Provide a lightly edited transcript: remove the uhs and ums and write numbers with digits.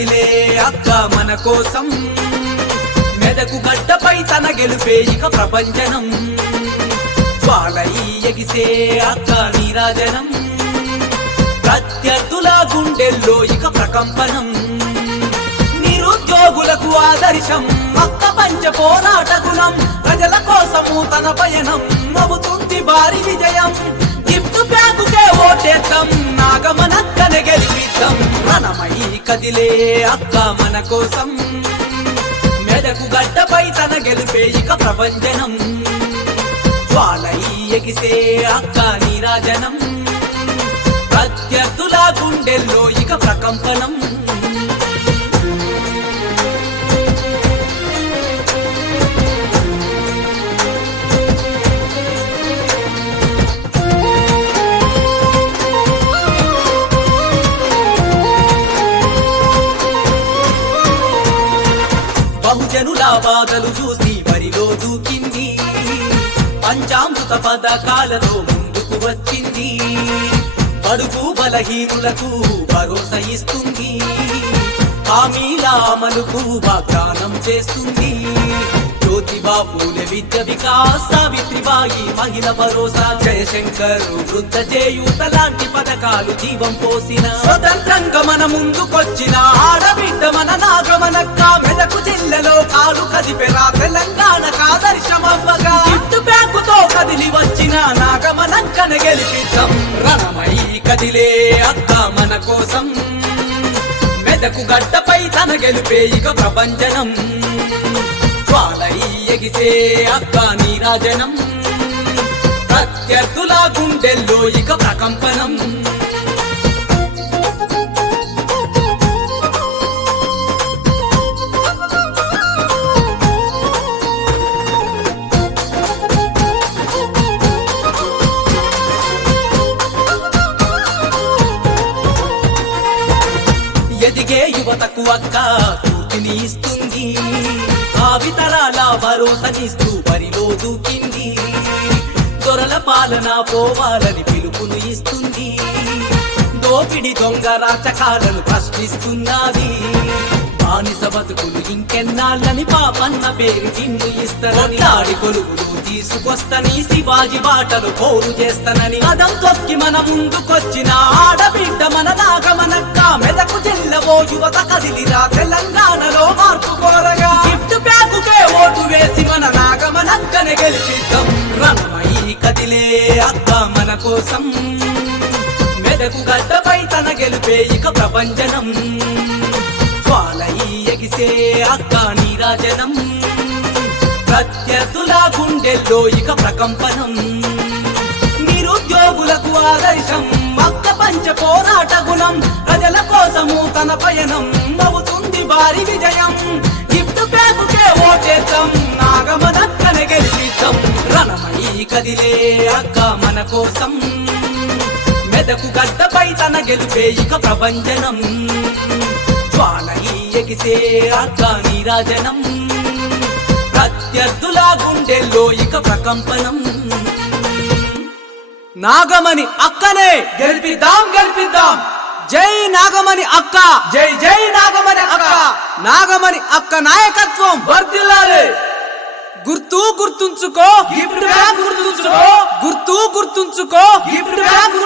కదిలే అక్క మన కోసం మెదకు గడ్డపై తన గెలుపే ఇక ప్రపంచనం జ్వాలై ఎగిసే అక్క నీరాజనం ప్రత్యర్థుల గుండెల్లో ఇక ప్రకంపనం నిరుద్యోగులకు ఆదర్శం అక్క పంచ పోరాట గుణం ప్రజల కోసము తన పయనం నవ్వుతుంది భారీ విజయం గిఫ్ట్ బ్యాగుకే ఓటేద్దాం నాగమనక్కనే గెలిపిద్దాం రణమై కదిలే అక్క మన కోసం మెదకు గడ్డపై తన గెలుపే ఇక ప్రపంచనం జ్వాలై ఎగిసే అక్క నీరాజనం ప్రత్యర్థుల గుండెల్లో ఇక ప్రకంపనం బహుజనుల బాధలు చూసి బరిలో దూకింది పంచామృత పథకాలతో ముందుకు వచ్చింది బడుగు బలహీనులకు భరోసా ఇస్తుంది హామీల అమలుకు వాగ్దానం చేస్తుంది జ్యోతిబా పూలే విద్య వికాస్ సావిత్రిబాయి మహిళ భరోసా జయశంకర్ వృద్ధ చేయూత లాంటి పథకాలు జీవం పోసిన స్వతంత్రంగా మన ముందుకొచ్చిన ఆడబిడ్డ మన నాగమనక్క మెదకు జిల్లలో కాలు కదిపెరా తెలంగాణకు ఆదర్శమవ్వగా గిఫ్ట్ బ్యాగుతో కదిలి వచ్చిన నాగమనక్కను గెలిపిద్దాం రణమై కదిలే అక్క మన కోసం మెదకు గడ్డపై తన గెలుపే ఇక ప్రపంచనం జ్వాలై ఎగిసే అక్క నీరాజనం ప్రత్యర్థుల గుండెల్లో ఇక ప్రకంపనం ఎదిగే యువతకు అక్క పూర్తిని ఇస్తుంది భావితరాల భరోసనిస్తూ బరిలో దూకింది దొరల పాలన పోవాలని పిలుపును ఇస్తుంది దోపిడి దొంగ రాచకాలను ప్రశ్నిస్తున్నది బానిస బతుకులు ఇంకెన్నాళ్ళని పాపన్న పేరు నిన్ను ఇస్తానని ఆడి కొలుగులు తీసుకొస్తని శివాజీ బాటలు పోరు చేస్తానని అదం తొక్కి మన ముందుకొచ్చిన ఆడబిడ్డ మన నాగమనక్క మెదకు జిల్లవో యువత కదిలిరా తెలంగాణలో మార్పు కోరగా గిఫ్ట్ బ్యాగుకే ఓటు వేసి మన నాగమనక్కనే గెలిపిద్దాం రణమై కదిలే అక్క మన కోసం మెదకు గడ్డపై తన గెలుపే ఇక ప్రపంచనం జ్వాలై ఎగిసే అక్క నీరాజనం ప్రత్యర్థుల గుండెల్లో ఇక ప్రకంపనం నిరుద్యోగులకు ఆదర్శం అక్క పంచ పోరాట గుణం ప్రజల కోసము తన పయనం నవ్వుతుంది భారీ విజయం గిఫ్ట్ బ్యాగుకే ఓటేద్దాం నాగమనక్కనే గెలిపిద్దాం రణమై కదిలే అక్క మన కోసం మెదకు గడ్డపై తన గెలుపే ఇక ప్రపంచనం జ్వాలై ఎగిసే అక్క నీరాజనం ప్రత్యర్థుల గుండెల్లో ఇక ప్రకంపనం నాగమణి అక్కనే గెలిపిద్దాం గెలిపిద్దాం జై నాగమణి అక్క జై జై నాగమణి అక్క నాగమణి అక్క నాయకత్వం వర్ధిల్లాలి గుర్తు గుర్తుంచుకో గిఫ్ట్ బ్యాగ్ గుర్తుంచుకో గుర్తు గుర్తుంచుకో గిఫ్ట్ బ్యాగ్